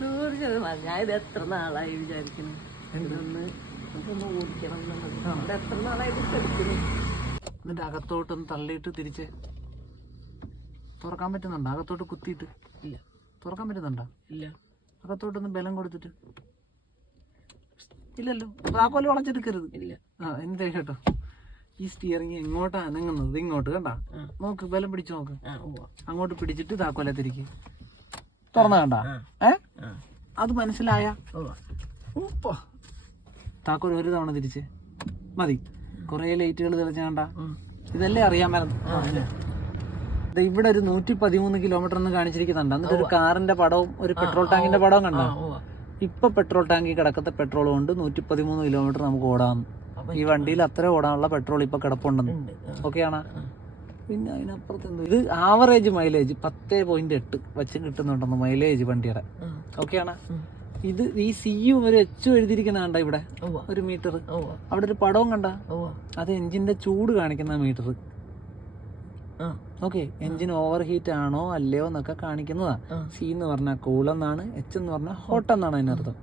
നൂറ് ശതമാനം. ഞാൻ ഇത് എത്ര നാളായി വിചാരിക്കുന്നു? ഇതൊന്ന് ഇതൊന്ന് ഓടിക്കണം എന്നുള്ളത്. എത്ര നാളായി എടുക്കുന്നു എന്നിട്ട് അകത്തോട്ടൊന്ന് തള്ളിയിട്ട് തിരിച്ച്. തുറക്കാൻ പറ്റുന്നുണ്ടോ? അകത്തോട്ട് കുത്തിയിട്ട്? ഇല്ല. തുറക്കാൻ പറ്റുന്നുണ്ടോ? ഇല്ല. അകത്തോട്ടൊന്ന് ബലം കൊടുത്തിട്ട്. ഇല്ലല്ലോ. താക്കോൽ വളച്ചെടുക്കരുത് ഇല്ല. ആ എന്ത് കേട്ടോ ഈ സ്റ്റിയറിങ് എങ്ങോട്ടാ അനങ്ങുന്നത് ഇങ്ങോട്ട് കണ്ട? നോക്ക് ബലം പിടിച്ചു നോക്ക്. അങ്ങോട്ട് പിടിച്ചിട്ട് താക്കോലെ തിരിക്ക് തുറന്ന കണ്ട? ഏ? അത് മനസ്സിലായ? താക്കോൽ ഒരു തവണ തിരിച്ച്. മതി. കുറേ ലൈറ്റുകൾ തെളിച്ച കണ്ട. ഇതല്ലേ അറിയാൻ ദേ ഇവിടെ ഒരു നൂറ്റി പതിമൂന്ന് കിലോമീറ്റർ എന്ന് കാണിച്ചിരിക്കുന്നുണ്ട്. എന്നിട്ട് ഒരു കാറിന്റെ പടവും ഒരു പെട്രോൾ ടാങ്കിന്റെ പടവും കണ്ട? ഇപ്പൊ പെട്രോൾ ടാങ്കിൽ കിടക്കത്തെ പെട്രോൾ കൊണ്ട് നൂറ്റി പതിമൂന്ന് കിലോമീറ്റർ നമുക്ക് ഓടാം. അപ്പൊ ഈ വണ്ടിയിൽ അത്ര ഓടാനുള്ള പെട്രോൾ ഇപ്പൊ കിടപ്പുണ്ടെന്ന്. ഓക്കെയാണ്? പിന്നെ അതിനപ്പുറത്ത് എന്തോ ഇത് ആവറേജ് മൈലേജ് പത്തേ പോയിന്റ് എട്ട് വെച്ച് കിട്ടുന്നുണ്ടെന്ന് മൈലേജ് വണ്ടിയുടെ. ഓക്കെയാണ്? ഇത് ഈ സിയും ഒരു എച്ചും എഴുതിയിരിക്കുന്ന കണ്ട ഇവിടെ? ഒരു മീറ്റർ അവിടെ ഒരു പടവും കണ്ട? അത് എഞ്ചിന്റെ ചൂട് കാണിക്കുന്ന meter okay engine over heat ആണോ അല്ലയോ എന്നൊക്കെ കാണിക്കുന്നതാ. സി എന്ന് പറഞ്ഞാൽ കൂൾ എന്നാണ് എച്ച് എന്ന് പറഞ്ഞാൽ ഹോട്ട് എന്നാണ് അതിനർത്ഥം.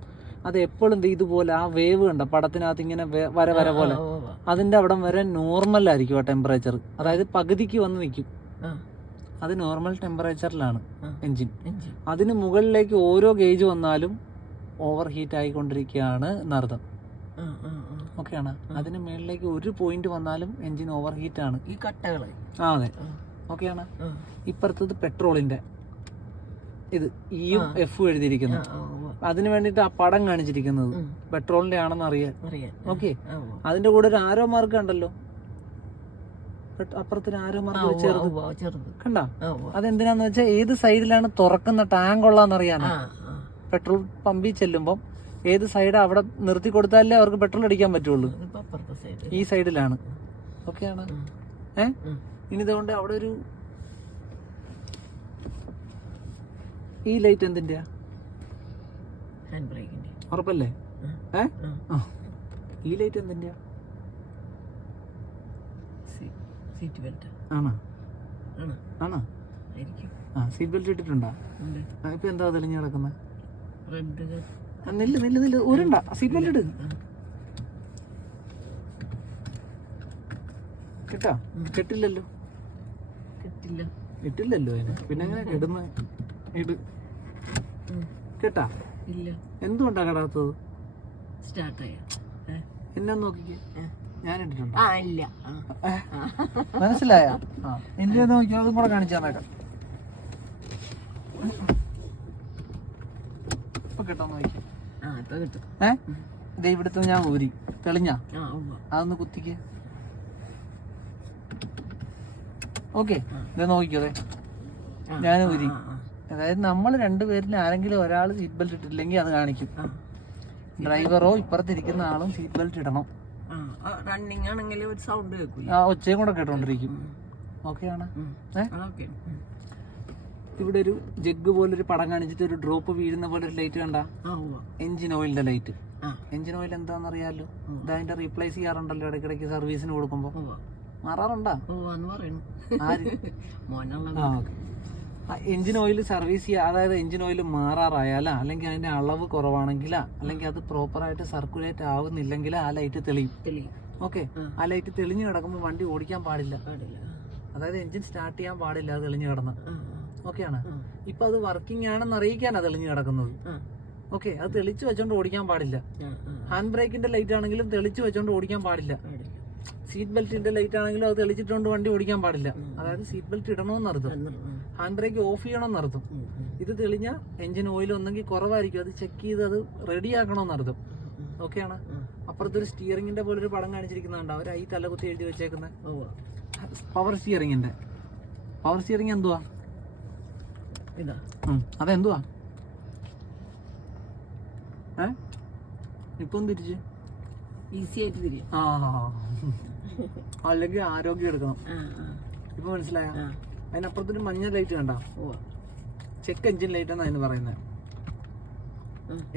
അത് എപ്പോഴും ഇതുപോലെ ആ വേവ് കണ്ട? പടത്തിനകത്ത് ഇങ്ങനെ വര വര പോലെ. അതിന്റെ അവിടം വരെ നോർമൽ ആയിരിക്കും ആ ടെമ്പറേച്ചർ അതായത് പകുതിക്ക് വന്ന് നിൽക്കും അത് നോർമൽ ടെമ്പറേച്ചറിലാണ് എൻജിൻ അതിന് മുകളിലേക്ക് ഓരോ ഗേജ് വന്നാലും ഓവർ ഹീറ്റ് ആയിക്കൊണ്ടിരിക്കുകയാണ് എന്നർത്ഥം ഓക്കെയാണ്? അതിന് മുകളിലേക്ക് ഒരു പോയിന്റ് വന്നാലും എഞ്ചിൻ ഓവർ ഹീറ്റ് ആണ്. ഈ കട്ടകൾ. ആ അതെ. ഓക്കെയാണ്? ഇപ്പുറത്തത് പെട്രോളിന്റെ ഇത് ഇയും എഫും എഴുതിയിരിക്കുന്നു. അതിന് വേണ്ടിട്ട് ആ പടം കാണിച്ചിരിക്കുന്നത്. പെട്രോളിന്റെ ആണെന്ന് അറിയാൻ. അറിയാം ഓക്കെ. അതിന്റെ കൂടെ ഒരു ആരോ മാർക്ക് ഉണ്ടല്ലോ അപ്പുറത്തിന് ആരോ മാർക്ക് ചേർത്ത്. കണ്ട? അതെന്തിനാന്ന് വെച്ചാൽ ഏത് സൈഡിലാണ് തുറക്കുന്ന ടാങ്ക് ഉള്ളതെന്ന് അറിയാനോ. ആ ആ. പെട്രോൾ പമ്പിൽ ചെല്ലുമ്പോൾ ഏത് സൈഡ് അവിടെ നിർത്തി കൊടുത്താലേ അവർക്ക് പെട്രോൾ അടിക്കാൻ പറ്റുള്ളൂ. ഈ സൈഡിലാണ്. ഓക്കെയാണ്. ആണ് ഏ. ഇനി ഇതുകൊണ്ട് അവിടെ ഒരു ഈ ലൈറ്റ് എന്തിന്റെയാ? ഹാൻഡ് ബ്രേക്കിന്റെ ഉറപ്പല്ലേ. ഏ? ഈ ലൈറ്റ് എന്തിന്റെയാ? സീറ്റ് ബെൽറ്റ് ആണോ? ആണ്? ആ സീറ്റ് ബെൽറ്റ് ഇട്ടിട്ടുണ്ടോ? ഇപ്പൊ എന്താ തെളിഞ്ഞു കിടക്കുന്നത് നില്ല് നില്ല് നില്ല്. ഉരുണ്ട. സീറ്റ് ബെൽറ്റ് ഇട്. കിട്ടാ? കെട്ടില്ലല്ലോ? കിട്ടില്ല. ഇട്ടില്ലല്ലോ അതിന്. പിന്നെ എങ്ങനെ കെടുന്ന? ഇട്. കേട്ടാ? ഇല്ല. എന്തുകൊണ്ടാ സ്റ്റാർട്ട് സ്റ്റാർട്ടായ എന്നെ നോക്കിക്കേ. ഞാൻ ഇട്ടിട്ടുണ്ടോ? ആ ഇല്ല? മനസ്സിലായ? എന്റെ അതും കൂടെ കാണിച്ചു തന്നേക്കാം. ഇപ്പൊ കേട്ടോ നോക്കി ആ ഇപ്പൊ കിട്ടും. ഏ? ഇത് ഇവിടുത്തെ ഞാൻ ഊരി. തെളിഞ്ഞ? അതൊന്ന് കുത്തിക്ക്. ഓക്കെ. ഇത് നോക്കിക്കോ ദേ. ഞാൻ ഊരി. അതായത് നമ്മൾ രണ്ടുപേരിൽ ആരെങ്കിലും ഒരാൾ സീറ്റ് ബെൽറ്റ് ഇട്ടില്ലെങ്കിൽ അത് കാണിക്കും. ഡ്രൈവറോ ഇപ്പുറത്തിരിക്കുന്ന ആളും സീറ്റ് ബെൽറ്റ് ഇടണം. റണ്ണിങ് ആണെങ്കിൽ ഒരു സൗണ്ട് ആ ഒച്ചയും കൂടെ കേട്ടോണ്ടിരിക്കും. ഓക്കെ ആണ്. ഇവിടെ ഒരു ജഗ് പോലൊരു പടം കാണിച്ചിട്ട് ഒരു ഡ്രോപ്പ് വീഴുന്ന പോലെ ഒരു ലൈറ്റ് കണ്ട? എഞ്ചിൻ ഓയിലിന്റെ ലൈറ്റ് എഞ്ചിൻ ഓയിൽ എന്താണെന്ന് അറിയാലോ? ഇത് അതിന്റെ റീപ്ലേസ് ചെയ്യാറുണ്ടല്ലോ ഇടയ്ക്കിടയ്ക്ക് സർവീസിന് കൊടുക്കുമ്പോൾ മാറാറുണ്ടോ? എന്ന് പറയുന്നു ആ ഓക്കെ. എഞ്ചിൻ ഓയിൽ സർവീസ് ചെയ്യുക അതായത് എഞ്ചിൻ ഓയിൽ മാറാറായാലാ അല്ലെങ്കിൽ അതിന്റെ അളവ് കുറവാണെങ്കിലാ അല്ലെങ്കിൽ അത് പ്രോപ്പറായിട്ട് സർക്കുലേറ്റ് ആവുന്നില്ലെങ്കിൽ ആ ലൈറ്റ് തെളിയും. ഓക്കെ ആ. ലൈറ്റ് തെളിഞ്ഞു കിടക്കുമ്പോൾ വണ്ടി ഓടിക്കാൻ പാടില്ല. അതായത് എഞ്ചിൻ സ്റ്റാർട്ട് ചെയ്യാൻ പാടില്ല അത് തെളിഞ്ഞു കിടന്ന്. ഓക്കെയാണ് ഇപ്പൊ അത് വർക്കിംഗ് ആണെന്ന് അറിയിക്കാനാ തെളിഞ്ഞു കിടക്കുന്നത്. ഓക്കെ അത് തെളിച്ചു വെച്ചോണ്ട് ഓടിക്കാൻ പാടില്ല. ഹാൻഡ് ബ്രേക്കിന്റെ ലൈറ്റ് ആണെങ്കിലും തെളിച്ചു വെച്ചോണ്ട് ഓടിക്കാൻ പാടില്ല. സീറ്റ് ബെൽറ്റിന്റെ ലൈറ്റ് ആണെങ്കിലും അത് തെളിച്ചിട്ടുകൊണ്ട് വണ്ടി ഓടിക്കാൻ പാടില്ല. അതായത് സീറ്റ് ബെൽറ്റ് ഇടണമെന്ന് അർത്ഥം അന്ന്, ഉം, ഹാൻഡ് ബ്രേക്ക് ഓഫ് ചെയ്യണം ഉം, ഇത് തെളിഞ്ഞ എഞ്ചിൻ ഓയിൽ ഒന്നെങ്കിൽ കുറവായിരിക്കും. അത് ചെക്ക് ചെയ്ത് അത് റെഡി ആക്കണം ഉം, ഓക്കെയാണ് അപ്പുറത്തൊരു സ്റ്റിയറിംഗിന്റെ പോലെ ഒരു പടം കാണിച്ചിരിക്കുന്നുണ്ട്. അവർ ഈ തലകുത്തി എഴുതി വെച്ചേക്കുന്നത്. പവർ സ്റ്റിയറിംഗിന്റെ പവർ സ്റ്റിയറിംഗ് എന്തുവാ? ഇതാ. അതെന്തുവാ? ഏ? ഇപ്പം തിരിച്ച്? ഈസി ആയിട്ട് തിരിയും. ആ അല്ലെങ്കിൽ ആരോഗ്യം എടുക്കണം. ഇപ്പൊ മനസ്സിലായ? അതിനപ്പുറത്തൊരു മഞ്ഞ ലൈറ്റ് കണ്ട. ചെക്ക് എഞ്ചിൻ ലൈറ്റ് ആണ് അതിന് പറയുന്നത്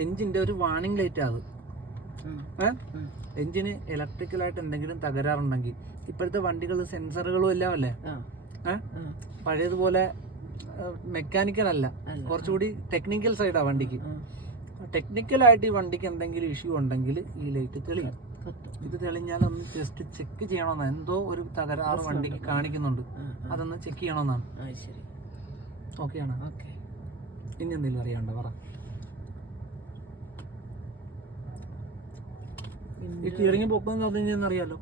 എഞ്ചിന്റെ ഒരു വാണിംഗ് ലൈറ്റ് അത്. ഉം, ഇലക്ട്രിക്കൽ ആയിട്ട് എഞ്ചിന് ഇലക്ട്രിക്കലായിട്ട് എന്തെങ്കിലും തകരാറുണ്ടെങ്കിൽ ഇപ്പോഴത്തെ വണ്ടികൾ സെൻസറുകളും എല്ലാം അല്ലേ? പഴയതുപോലെ മെക്കാനിക്കൽ അല്ല. കുറച്ചുകൂടി ടെക്നിക്കൽ സൈഡാ വണ്ടിക്ക്. ടെക്നിക്കലായിട്ട് ഈ വണ്ടിക്ക് എന്തെങ്കിലും ഇഷ്യൂ ഉണ്ടെങ്കിൽ ഈ ലൈറ്റ് തെളിയും. ഇത് തെളിഞ്ഞാൽ ഒന്ന് ജസ്റ്റ് ചെക്ക് ചെയ്യണമെന്നാണ് എന്തോ ഒരു തകരാറ് വണ്ടിക്ക് കാണിക്കുന്നുണ്ട്. അതൊന്ന് ചെക്ക് ചെയ്യണമെന്നാണ് ശരി ഓക്കെയാണ് ഓക്കെ ഇനി എന്തെങ്കിലും അറിയാണ്ടോ പറ. ഈ സ്റ്റിയറിംഗ് പൊക്കുന്നത് അതിന് അറിയാലോ.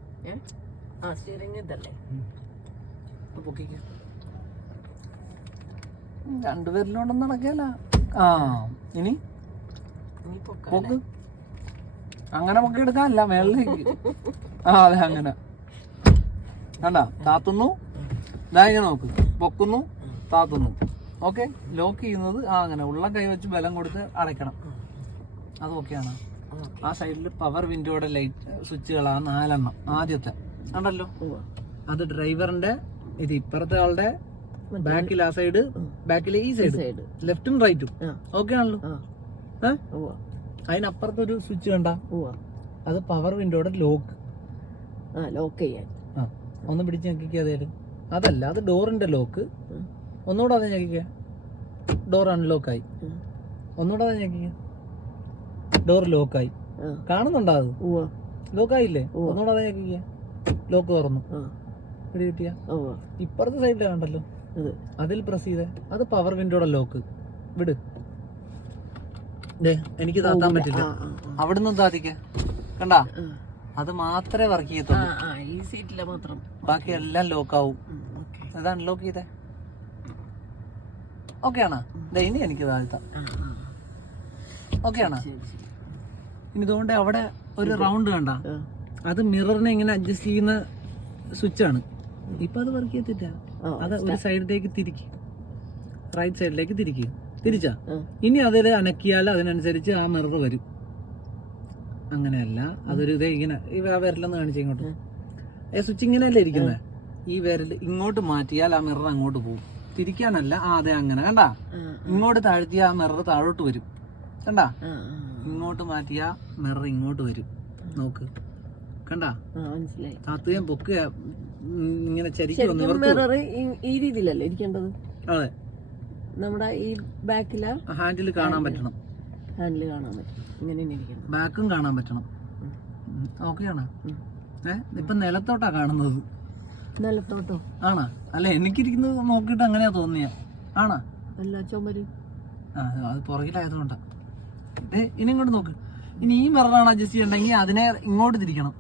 ആ സ്റ്റിയറിംഗ് ഇതല്ലേ. പൊക്കിക്ക. രണ്ടുപേരിലോണ്ടൊന്നും നടക്കല ആ ഇനി? പൊക്ക്. അങ്ങനെ നമുക്ക് എടുക്കാനല്ല മേളിലേക്ക് ആ അതെ അങ്ങനെ. കണ്ട? താത്തുന്നു. ഇതാ ഇങ്ങനെ നോക്ക്. പൊക്കുന്നു താത്തുന്നു. ഓക്കെ? ലോക്ക് ചെയ്യുന്നത് ആ അങ്ങനെ. ഉള്ള കൈ വെച്ച് ബലം കൊടുത്ത് അടയ്ക്കണം. അത് ഓക്കെയാണ്. ആണ് ആ സൈഡിൽ പവർ വിൻഡോയുടെ ലൈറ്റ് സ്വിച്ചുകൾ ആ നാലെണ്ണം ആദ്യത്തെ. ഉണ്ടല്ലോ അത് ഡ്രൈവറിന്റെ ഇത് ഇപ്പുറത്തെ ആളുടെ ബാക്കിൽ ആ സൈഡ് ബാക്കിലെ ഈ സൈഡ് ലെഫ്റ്റും റൈറ്റും ഓക്കെ ആണല്ലോ? ഏ? ഉവ്വ അതിനപ്പുറത്ത് ഒരു സ്വിച്ച് കണ്ട? അത് പവർ വിൻഡോയുടെ ലോക്ക് ആ ലോക്ക് ചെയ്യാൻ. ആ ഒന്ന് പിടിച്ച് ഞെക്കിക്കുക അതേലും. അതല്ല അത് ഡോറിന്റെ ലോക്ക്. ഒന്നുകൂടെ അത് ഞെക്കിക്കുക ഡോർ അൺലോക്കായി ആയി. ഒന്നുകൂടെ അത് ഞെക്കിക്കുക ഡോർ ലോക്കായി ആയി. കാണുന്നുണ്ടോ അത്? ലോക്കായില്ലേ. ഒന്നുകൂടെ അത് ഞെക്കിക്കുക ലോക്ക് തുറന്നു. പിടി കിട്ടിയ? ഇപ്പുറത്തെ സൈഡിലാണല്ലോ അതിൽ പ്രസ് ചെയ്തേ. അത് പവർ വിൻഡോയുടെ ലോക്ക് വിട്. എനിക്ക് താത്താൻ പറ്റില്ല. അവിടുന്ന് താത്തിക്ക്. കണ്ടാ? അത് മാത്രമേ വർക്ക് ചെയ്യത്തുള്ളൂ. മാത്രം. ബാക്കി എല്ലാം ലോക്ക് ആവും. അത് അൺലോക്ക് ചെയ്തേ. ഓക്കെ ആണോ? ഇനി എനിക്ക് താഴ്ത്താം ഓക്കെ ആണോ? ഇനി ഇതുകൊണ്ട് അവിടെ ഒരു റൗണ്ട് കണ്ട? അത് മിററിനെ ഇങ്ങനെ അഡ്ജസ്റ്റ് ചെയ്യുന്ന സ്വിച്ച് ആണ്. ഇപ്പൊ അത് വർക്ക് ചെയ്തില്ല അത് ഒരു സൈഡിലേക്ക് തിരിക്കും. റൈറ്റ് സൈഡിലേക്ക് തിരിക്കുക തിരിച്ചാ? ഇനി അതിൽ അനക്കിയാൽ അതിനനുസരിച്ച് ആ മിറർ വരും. അങ്ങനെയല്ല. അതൊരു ഇതേ ഇങ്ങനെ ഈ വിരലൊന്ന് കാണിച്ചു ഇങ്ങോട്ട്. ഏ സ്വിച്ച് ഇങ്ങനെയല്ലേ ഇരിക്കുന്നത് ഈ വിരൽ ഇങ്ങോട്ട് മാറ്റിയാൽ ആ മിറർ അങ്ങോട്ട് പോകും. തിരിക്കാനല്ല ആ അതെ അങ്ങനെ. കണ്ടാ? ഇങ്ങോട്ട് താഴ്ത്തിയ ആ മിറർ താഴോട്ട് വരും. കണ്ടാ? ഇങ്ങോട്ട് മാറ്റിയ മിറർ ഇങ്ങോട്ട് വരും. നോക്ക്. കണ്ടാ? താത്തുകയും പൊക്കുക ഇങ്ങനെ ചരിക്കും ഈ രീതിയിലല്ലേ ഇരിക്കേണ്ടത്? അതെ. നമ്മുടെ ഈ ബാക്കില ഹാൻഡിൽ കാണാൻ പറ്റണം. ഹാൻഡിൽ കാണാൻ പറ്റും. ഇങ്ങനെ ഇരിക്കണം ബാക്കും കാണാൻ പറ്റണം. ഓക്കെയാണ് ഏഹ് ഇപ്പൊ നിലത്തോട്ടാ കാണുന്നത്. നിലത്തോട്ടോ? ആണാ? അല്ല എനിക്കിരിക്കുന്നത് നോക്കിയിട്ട് അങ്ങനെയാ തോന്നിയ. ആണാ? അല്ല ചുമര്. ആ അത് പുറകിലായതുകൊണ്ടാ. ഏ ഇനി ഇങ്ങോട്ട് നോക്ക്. ഇനി ഈ മിററാണ് അഡ്ജസ്റ്റ് ചെയ്യണ്ടെങ്കിൽ അതിനെ ഇങ്ങോട്ട് തിരിക്കണം.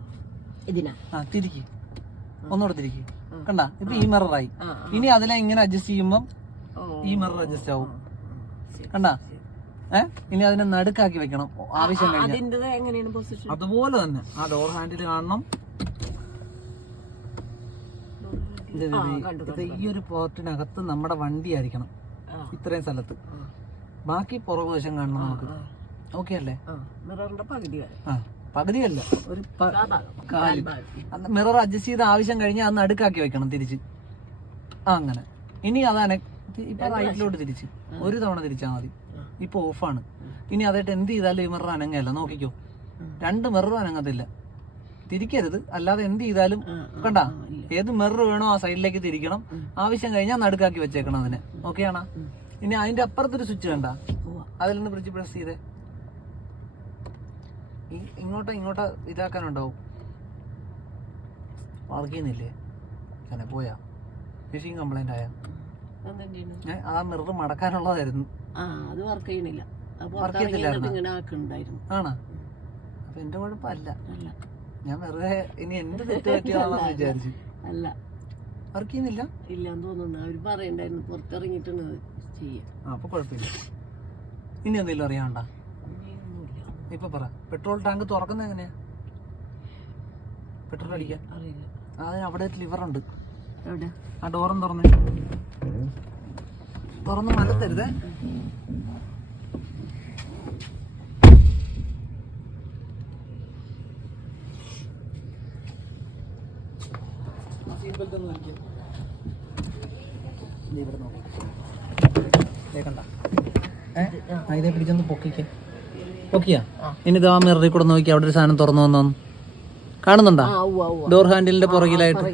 ഇതിനാ? ആ തിരിക്ക്. ഒന്നുകൂടെ തിരിക്ക്. കണ്ട? ഇപ്പൊ ഈ മിററായി. ഇനി അതിനെ ഇങ്ങനെ അഡ്ജസ്റ്റ് ചെയ്യുമ്പം ഈ മിറർ അഡ്ജസ്റ്റ് ആവും കണ്ടാ? ഏഹ് ഇനി അതിനെ നടുക്കാക്കി വെക്കണം. ആവശ്യം കഴിഞ്ഞാൽ അതുപോലെ തന്നെ. ആ ഡോർ ഹാൻഡിൽ കാണണം. ഇത് ഈ ഒരു പോർട്ടിനകത്ത് നമ്മുടെ വണ്ടി ആയിരിക്കണം ഇത്രയും സ്ഥലത്ത്. ബാക്കി പുറകു വശം കാണണം നമുക്ക്. ഓക്കെ അല്ലേ? ആ പകുതി അല്ല പകുതിയല്ല. ഒരു കാൽ. മിറർ അഡ്ജസ്റ്റ് ചെയ്ത് ആവശ്യം കഴിഞ്ഞാൽ അത് നടുക്കാക്കി വെക്കണം തിരിച്ച്. ആ അങ്ങനെ. ഇനി അതാണ് ഇപ്പൊ റൈറ്റിലോട്ട് തിരിച്ച്. ഒരു തവണ തിരിച്ചാൽ മതി. ഇപ്പൊ ഓഫാണ് ഇനി അതായിട്ട് എന്ത് ചെയ്താലും ഈ മിറർ അനങ്ങല്ല നോക്കിക്കോ. രണ്ട് മിറർ അനങ്ങത്തില്ല. തിരിക്കരുത്. അല്ലാതെ എന്ത് ചെയ്താലും കണ്ട? ഏത് മിറർ വേണോ ആ സൈഡിലേക്ക് തിരിക്കണം. ആവശ്യം കഴിഞ്ഞാൽ നടുക്കാക്കി വെച്ചേക്കണം അതിനെ. ഓക്കെ ആണോ? ഇനി അതിന്റെ അപ്പുറത്തൊരു സ്വിച്ച് കണ്ട? ഉവ്വ. അതിൽ നിന്ന് പിടിച്ച് പ്രസ് ചെയ്തേ. ഈ- ഇങ്ങോട്ടോ ഇങ്ങോട്ടോ ഇതാക്കാനുണ്ടാവും. വർക്ക് ചെയ്യുന്നില്ലേ? അങ്ങനെ പോയാ. ഫിഷിങ് കംപ്ലൈന്റ് ആയ. ആ മിറർ മടക്കാനുള്ളതായിരുന്നു. ആ അത് വർക്ക് ചെയ്യണില്ല. ആണോ? അപ്പൊ എന്റെ കുഴപ്പമല്ല. ഞാൻ വെറുതെ ഇനി എന്ത് തെറ്റ് പറ്റിയാണെന്ന് വിചാരിച്ചു. അല്ല. വർക്ക് ചെയ്യുന്നില്ല? ഇല്ലാന്ന് തോന്നുന്നു. അവർ പറയണ്ടായിരുന്നു പുറത്തിറങ്ങിയിട്ടാണ് ഇത് ചെയ്യാൻ ആ അപ്പൊ കുഴപ്പമില്ല. ഇനി എന്തെങ്കിലും അറിയാണ്ട. ഇപ്പൊ പറ. പെട്രോൾ ടാങ്ക് തുറക്കുന്നത് എങ്ങനെയാ? പെട്രോൾ അടിക്കാൻ? അറിയില്ല. അതിന് അവിടെ ലിവർ ഉണ്ട്. എവിടെ? ആ ഡോറും തുറന്ന്. തുറന്ന് മലത്തരുതേ. ഇതേ പിടിച്ചൊന്ന് പൊക്കിക്ക. പൊക്കിയാ? ഇനി ഇതാ മിററിൽ കൂടെ നോക്കി അവിടെ ഒരു സാധനം തുറന്നു വന്നു കാണുന്നുണ്ടോ? ഡോർ ഹാൻഡിലിന്റെ പുറകിലായിട്ട്.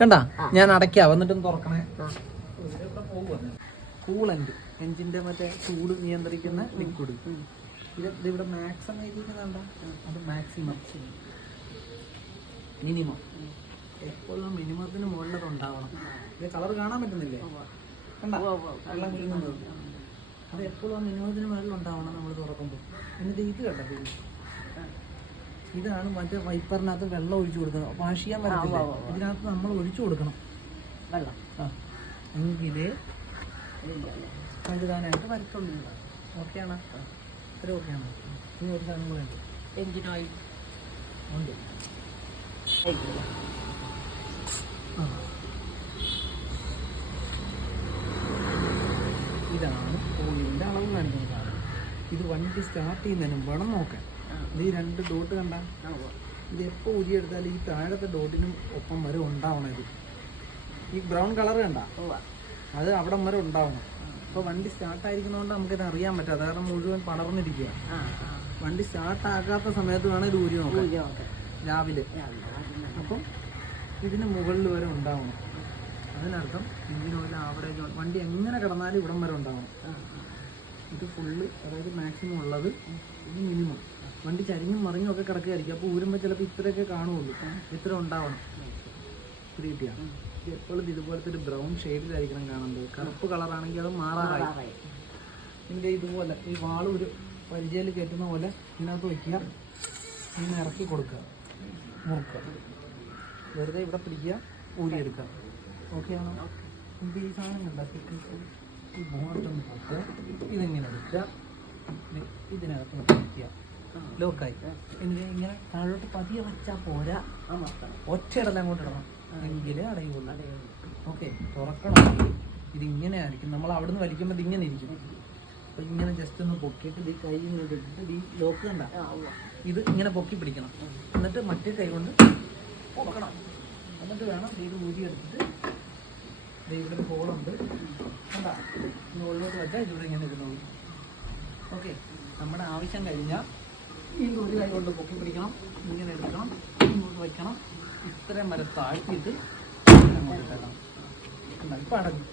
കണ്ട? ഞാൻ അടയ്ക്കാ വന്നിട്ടും തുറക്കണേ. കൂളന്റ് എഞ്ചിന്റെ മറ്റേ ചൂട് നിയന്ത്രിക്കുന്ന ലിക്വിഡ് ഇത് ഇത് ഇവിടെ മാക്സിമം എഴുതിക്കുന്നുണ്ട അത് മാക്സിമം മിനിമം എപ്പോഴും മിനിമത്തിന് മുകളിലത് ഉണ്ടാവണം ഇത് കളർ കാണാൻ പറ്റുന്നില്ലേ? കണ്ട? വെള്ളം കുലുങ്ങുന്നത് അത് എപ്പോഴും മിനിമത്തിന് മുകളിൽ ഉണ്ടാവണം നമ്മൾ തുറക്കുമ്പോൾ. എന്നിട്ട് ഇത് കണ്ടോ? ഇത് ഇതാണ് മറ്റേ വൈപ്പറിനകത്ത് വെള്ളം ഒഴിച്ചു കൊടുക്കണം വാഷ് ചെയ്യാൻ പറ്റില്ല ഇതിനകത്ത് നമ്മൾ ഒഴിച്ചു കൊടുക്കണം. വെള്ളം. ആ എങ്കിലേ കഴുകാനായിട്ട് വരത്തുള്ളൂ. ഓക്കെയാണ് ഇത്ര ഓക്കെയാണ് ഇനി ഒരു സാധനം കൂടെ ഉണ്ട്. എഞ്ചിൻ ഓയിൽ ഉണ്ട്. ഇതാണ് ഓയിലിന്റെ അളവ് കാണിക്കുന്നത് ഇത് വണ്ടി സ്റ്റാർട്ട് ചെയ്യുന്നതിനും വേണം നോക്കാൻ. ഈ രണ്ട് ഡോട്ട് കണ്ട? ഇത് എപ്പോൾ ഉരിയെടുത്താലും ഈ താഴത്തെ ഡോട്ടിനും ഒപ്പം വരെ ഉണ്ടാവണം ഇത്. ഈ ബ്രൗൺ കളർ കണ്ട? അത് അവിടം വരെ ഉണ്ടാവണം. അപ്പോൾ വണ്ടി സ്റ്റാർട്ടായിരിക്കുന്നതുകൊണ്ട് നമുക്കിത് അറിയാൻ പറ്റാതെ കാരണം മുഴുവൻ പടർന്നിരിക്കുക വണ്ടി സ്റ്റാർട്ട് ആകാത്ത സമയത്ത് വേണം ഇത് ഊരി നോക്കാം. രാവിലെ. അപ്പം ഇതിന് മുകളിൽ വരെ ഉണ്ടാവണം. അതിനർത്ഥം എഞ്ചിൻ അവിടെ ആവറേജ് വണ്ടി എങ്ങനെ കിടന്നാലും ഇവിടം വരെ ഉണ്ടാവണം. ഇത് ഫുള്ള് അതായത് മാക്സിമം ഉള്ളത് ഇത് മിനിമം വണ്ടി ചരിഞ്ഞും മറിഞ്ഞും ഒക്കെ കിടക്കുകയായിരിക്കും. അപ്പോൾ ഊരുമ്പോൾ ചിലപ്പോൾ ഇത്രയൊക്കെ കാണുള്ളൂ ഇത്ര ഉണ്ടാവണം. കിട്ടിയ. എപ്പോഴും ഇതുപോലത്തെ ഒരു ബ്രൗൺ ഷെയ്ഡിലായിരിക്കണം കാണുന്നത്. കറുപ്പ് കളറാണെങ്കിൽ അത് മാറാറായി. ഇതിന്റെ ഇതുപോലെ ഈ വാൾ ഒരു പരിചയയിൽ കയറ്റുന്ന പോലെ ഇതിനകത്ത് വയ്ക്കുക. ഇങ്ങനെ ഇറക്കി കൊടുക്കുക. മുറുക്കുക. വെറുതെ ഇവിടെ പിടിക്കുക ഊരിയെടുക്കുക. ഓക്കെ ആണോ? നമുക്ക് ഈ സാധനം ഈ ബോണറ്റൊന്ന് പൊട്ടുക ഇതിങ്ങനെ എടുക്കുക. ഇത് ഇതിനകത്ത് വയ്ക്കുക. ലോക്കായി. എന്നിട്ട് ഇങ്ങനെ താഴോട്ട് പതിയെ വച്ചാൽ പോരാ. ഒറ്റയിടല അങ്ങോട്ട് ഇടണം. എങ്കിലേ അടയുള്ളൂ. ഓക്കെ തുറക്കണമെങ്കിൽ ഇതിങ്ങനെ ആയിരിക്കും. നമ്മൾ അവിടെ നിന്ന് വലിക്കുമ്പോൾ ഇങ്ങനെ ഇരിക്കും. അപ്പോൾ ഇങ്ങനെ ജസ്റ്റ് ഒന്ന് പൊക്കിയിട്ട് ഈ കൈ ഇങ്ങോട്ട് ഇട്ടിട്ട് ഈ ലോക്ക് കണ്ട. ഇത് ഇങ്ങനെ പൊക്കി പിടിക്കണം. എന്നിട്ട് മറ്റേ കൈ കൊണ്ട് പൊക്കണം. എന്നിട്ട് വേണം ഇത് ഊരി എടുത്തിട്ട് ദേ ഇവിടെ ഒരു ഹോളുണ്ട്. കണ്ടാ? മുകളിലോട്ട് വെച്ചാൽ ഇതിവിടെ ഇങ്ങനെ ഇരുന്നോളൂ ഓക്കെ നമ്മുടെ ആവശ്യം കഴിഞ്ഞാൽ ഈ ഒരു കൈ കൊണ്ട് പൊക്കി പിടിക്കണം. ഇങ്ങനെ എടുക്കണം. ഇങ്ങോട്ട് വയ്ക്കണം. ഇത്രയും വരെ താഴ്ത്തിയിട്ട് അങ്ങോട്ട് ഇട്ടേക്കണം. കണ്ടാ? ഇപ്പം അടങ്ങും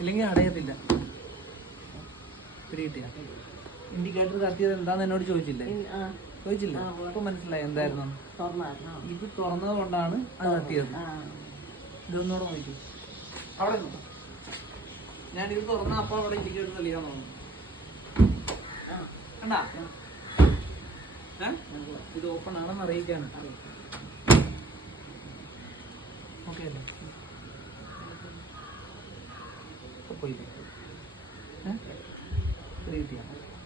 ഇല്ലെങ്കിൽ അടയത്തില്ല. പിടികിട്ടിയ ഇൻഡിക്കേറ്റർ കത്തിയത് എന്താന്ന് എന്നോട് ചോദിച്ചില്ലേ? ചോദിച്ചില്ല? ഇപ്പൊ മനസ്സിലായി എന്തായിരുന്നു? ഇത് തുറന്നത് കൊണ്ടാണ് അത് കത്തിയത്. ഇതൊന്നോട് നോക്കി അവിടെ. ഞാൻ ഇത് തുറന്ന അപ്പൊ അവിടെ ഇൻഡിക്കേറ്റർ തെളിയാൻ തോന്നുന്നു. കണ്ടാ? ഇത് ഓപ്പൺ ആണെന്ന് അറിയിക്കാണ്. ഓക്കെ അല്ലേ? പോയി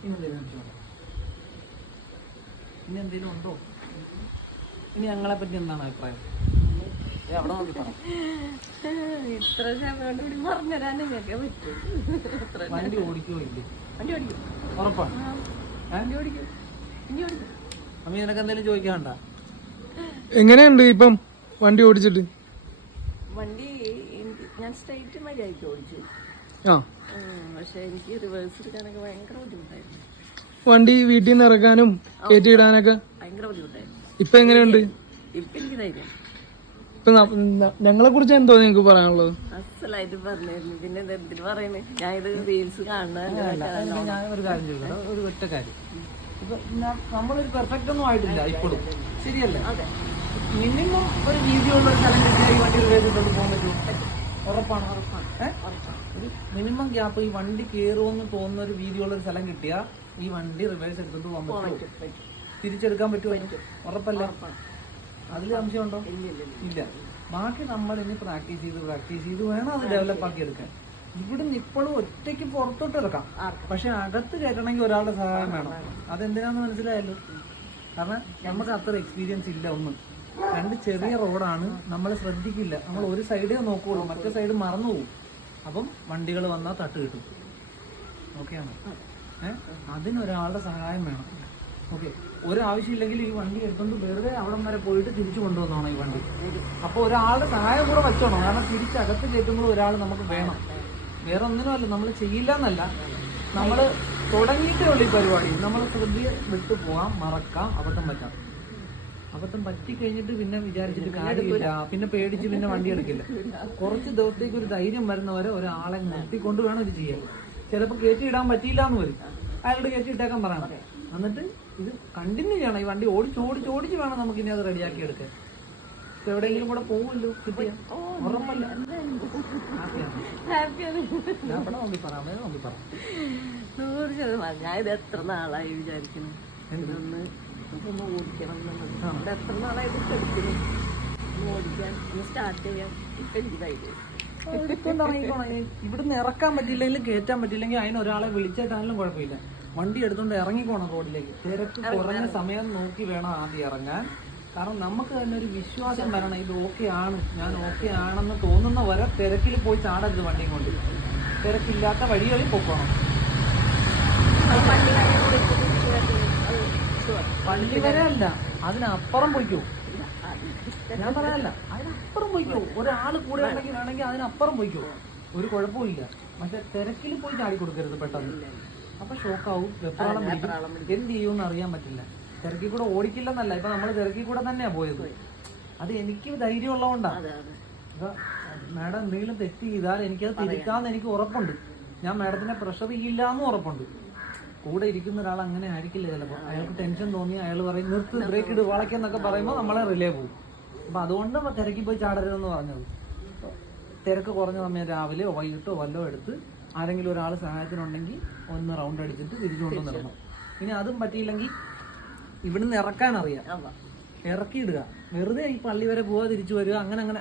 ഇനി എന്തെങ്കിലും ഇനി എന്തെങ്കിലും ഉണ്ടോ? ഇനി ഞങ്ങളെ പറ്റി എന്താണ് അഭിപ്രായം? അവിടെ നോക്കി ഇത്ര ക്ഷമയോട് കൂടി പറഞ്ഞുതരാൻ നിങ്ങൾക്ക് പറ്റും. വണ്ടി ഓടിക്കുമോ ഇല്ലേ? വണ്ടി ഓടിക്കും. ഉറപ്പാണ് വണ്ടി ഓടിക്കും. ഇനി ഓടിക്കും. അമ്മ നിനക്ക് എന്തെങ്കിലും ചോദിക്കാണ്ട എങ്ങനെയുണ്ട് ഇപ്പം വണ്ടി ഓടിച്ചിട്ട്? വണ്ടി ഞാൻ സ്ട്രൈറ്റ് മര്യാദയ്ക്ക് ഓടിച്ചു. ആ. പക്ഷെ എനിക്ക് റിവേഴ്സ് എടുക്കാനൊക്കെ ഭയങ്കര ബുദ്ധിമുട്ടായിരുന്നു. വണ്ടി വീട്ടിൽ നിന്ന് ഇറക്കാനും കയറ്റിയിടാനൊക്കെ? ഭയങ്കര ബുദ്ധിമുട്ടായിരുന്നു. ഇപ്പൊ എങ്ങനെയുണ്ട്? ഇപ്പൊ എനിക്ക് ധൈര്യം. ഇപ്പൊ ഞങ്ങളെ കുറിച്ച് എന്തോ നിങ്ങക്ക് പറയാനുള്ളത്? അസലായിട്ട് പറഞ്ഞായിരുന്നു. പിന്നെ ഇത് എന്തിനു പറയുന്നത് ഞാൻ ഇത് റീൽസ് കാണുന്ന ഒരു കാര്യം ചോദിക്കട്ടെ? ഒരു ഒറ്റ കാര്യം. നമ്മളൊരു പെർഫെക്റ്റ് ഒന്നും ആയിട്ടില്ല ഇപ്പോഴും. ശരിയല്ലേ? മിനിമം ഒരു രീതിയുള്ള ഒരു സ്ഥലം കിട്ടിയാൽ ഈ വണ്ടി റിവേഴ്സ് ഇട്ടോണ്ട് പോകാൻ പറ്റും ഉറപ്പാണ്. ഉറപ്പാണ്. ഒരു മിനിമം ഗ്യാപ്പ് ഈ വണ്ടി കയറുമെന്ന് തോന്നുന്ന ഒരു വീതിയുള്ള ഒരു സ്ഥലം കിട്ടിയാൽ ഈ വണ്ടി റിവേഴ്സ് എടുത്തോണ്ട് പോകാൻ പറ്റും തിരിച്ചെടുക്കാൻ പറ്റുമോ? ഉറപ്പല്ല? അതിൽ സംശയമുണ്ടോ? ഇല്ല ബാക്കി നമ്മൾ ഇനി പ്രാക്ടീസ് ചെയ്ത് പ്രാക്ടീസ് ചെയ്ത് വേണം അത് ഡെവലപ്പ് ആക്കി എടുക്കാൻ. ഇവിടുന്ന് ഇപ്പോഴും ഒറ്റയ്ക്ക് പുറത്തോട്ട് ഇറക്കാം. പക്ഷെ അകത്ത് കയറ്റണമെങ്കിൽ ഒരാളുടെ സഹായം വേണം. അതെന്തിനാന്ന് മനസ്സിലായല്ലോ? കാരണം നമുക്ക് അത്ര എക്സ്പീരിയൻസ് ഇല്ല ഒന്നും. രണ്ട് ചെറിയ റോഡാണ്. നമ്മൾ ശ്രദ്ധിക്കില്ല. നമ്മൾ ഒരു സൈഡേ നോക്കുള്ളൂ. മറ്റേ സൈഡ് മറന്നു പോകും അപ്പം വണ്ടികൾ വന്നാൽ തട്ട് കിട്ടും. ഓക്കെയാണ് ഏഹ് അതിനൊരാളുടെ സഹായം വേണം. ഓക്കെ ഒരാവശ്യമില്ലെങ്കിൽ ഈ വണ്ടി എടുത്തുകൊണ്ട് വെറുതെ അവിടം വരെ പോയിട്ട് തിരിച്ചു കൊണ്ടുവന്നാണോ ഈ വണ്ടി. അപ്പോൾ ഒരാളുടെ സഹായം കൂടെ വെച്ചോണം. കാരണം തിരിച്ചകത്ത് കയറ്റുമ്പോൾ ഒരാൾ നമുക്ക് വേണം. വേറെ ഒന്നിനും അല്ല നമ്മൾ ചെയ്യില്ല എന്നല്ല നമ്മൾ തുടങ്ങിയിട്ടേ ഉള്ളൂ ഈ പരിപാടി. നമ്മൾ ശ്രദ്ധ വിട്ടു പോകാം മറക്കാം അബദ്ധം പറ്റാം. അബദ്ധം പറ്റി കഴിഞ്ഞിട്ട് പിന്നെ വിചാരിച്ചിട്ട് കാര്യമില്ല. പിന്നെ പേടിച്ച് പിന്നെ വണ്ടി എടുക്കില്ല. കുറച്ച് ദിവസത്തേക്ക് ഒരു ധൈര്യം വരുന്നവരെ ഒരാളെ നിർത്തിക്കൊണ്ട് വേണം ഇത് ചെയ്യാൻ. ചിലപ്പോൾ കയറ്റി ഇടാൻ പറ്റിയില്ല എന്ന് വരും. അയാളോട് കയറ്റി ഇട്ടേക്കാൻ പറയണം. എന്നിട്ട് ഇത് കണ്ടിന്യൂ ചെയ്യണം. ഈ വണ്ടി ഓടിച്ച് ഓടിച്ച് ഓടിച്ച് വേണം നമുക്ക് ഇനി അത് റെഡിയാക്കി എടുക്കാൻ. എവിടെയെങ്കിലും കൂടെ പോവുമല്ലോ കിട്ടിയ? ഉറപ്പല്ല. നൂറ് ശതമാനം ഞാൻ ഇത് എത്ര നാളായി വിചാരിക്കുന്നു? ഇതൊന്ന് ഇതൊന്ന് ഓടിക്കണം എന്നുള്ളത്. ഇവിടെ എത്ര നാളായിട്ട് ഒന്ന് ഓടിക്കാൻ ഒന്ന് സ്റ്റാർട്ട് ചെയ്യാം ഇപ്പൊ എനിക്ക് ധൈര്യം ഇവിടുന്ന് ഇറക്കാൻ പറ്റില്ലെങ്കിലും കയറ്റാൻ പറ്റില്ലെങ്കിൽ അതിന് ഒരാളെ വിളിച്ചിട്ടാണെങ്കിലും കുഴപ്പമില്ല. വണ്ടി എടുത്തോണ്ട് ഇറങ്ങിക്കോണം റോഡിലേക്ക്. തിരക്ക് കുറഞ്ഞ സമയം നോക്കി വേണം ആദ്യം ഇറങ്ങാൻ. കാരണം നമുക്ക് തന്നെ ഒരു വിശ്വാസം വരണം ഇത് ഓക്കെ ആണ് ഞാൻ ഓക്കെ ആണെന്ന് തോന്നുന്ന വരെ തിരക്കിൽ പോയി ചാടരുത് വണ്ടി കൊണ്ട്. തിരക്കില്ലാത്ത വഴികളിൽ പോകണം പള്ളി വരെ അല്ല അതിനപ്പുറം പോയിക്കോ. ഞാൻ പറയാനല്ല അതിനപ്പുറം പോയിക്കോ. ഒരാൾ കൂടെ ഉണ്ടെങ്കിൽ വേണമെങ്കിൽ അതിനപ്പുറം പോയിക്കോ. ഒരു കുഴപ്പമില്ല പക്ഷെ തിരക്കിൽ പോയി ചാടി കൊടുക്കരുത് പെട്ടെന്ന്. അപ്പൊ ഷോക്കാവും വെപ്രാളം എന്ത് ചെയ്യുമെന്ന് അറിയാൻ പറ്റില്ല. തിരക്കിൽ കൂടെ ഓടിക്കില്ലെന്നല്ല ഇപ്പൊ നമ്മൾ തിരക്കി കൂടെ തന്നെയാ പോയത്. അത് എനിക്ക് ധൈര്യം ഉള്ളതുകൊണ്ടാ അതെ. അതെ മാഡം എന്തെങ്കിലും തെറ്റ് ചെയ്താൽ എനിക്കത് തിരുത്താന്ന് എനിക്ക് ഉറപ്പുണ്ട്. ഞാൻ മാഡത്തിനെ പ്രഷർ ചെയ്യില്ല എന്ന് ഉറപ്പുണ്ട്. കൂടെ ഇരിക്കുന്ന ഒരാൾ അങ്ങനെ ആയിരിക്കില്ല ചിലപ്പോൾ അയാൾക്ക് ടെൻഷൻ തോന്നി അയാൾ പറയും നിർത്ത് ബ്രേക്ക് ഇട് വളയ്ക്കെന്നൊക്കെ പറയുമ്പോൾ നമ്മളെ റിലേ പോകും. അപ്പൊ അതുകൊണ്ട് തിരക്കി പോയി ചാടരുതെന്ന് പറഞ്ഞത്. തിരക്ക് കുറഞ്ഞ സമയം രാവിലെയോ വൈകിട്ടോ വല്ലോ എടുത്ത് ആരെങ്കിലും ഒരാൾ സഹായത്തിനുണ്ടെങ്കിൽ ഒന്ന് റൗണ്ട് അടിച്ചിട്ട് തിരിച്ചു കൊണ്ടുവന്നിടണം ഇനി അതും പറ്റിയില്ലെങ്കിൽ ഇവിടുന്ന് ഇറക്കാൻ അറിയാം ഇറക്കി ഇറക്കിയിടുക. വെറുതെ ഈ പള്ളി വരെ പോവാ തിരിച്ചു വരിക അങ്ങനെ അങ്ങനെ.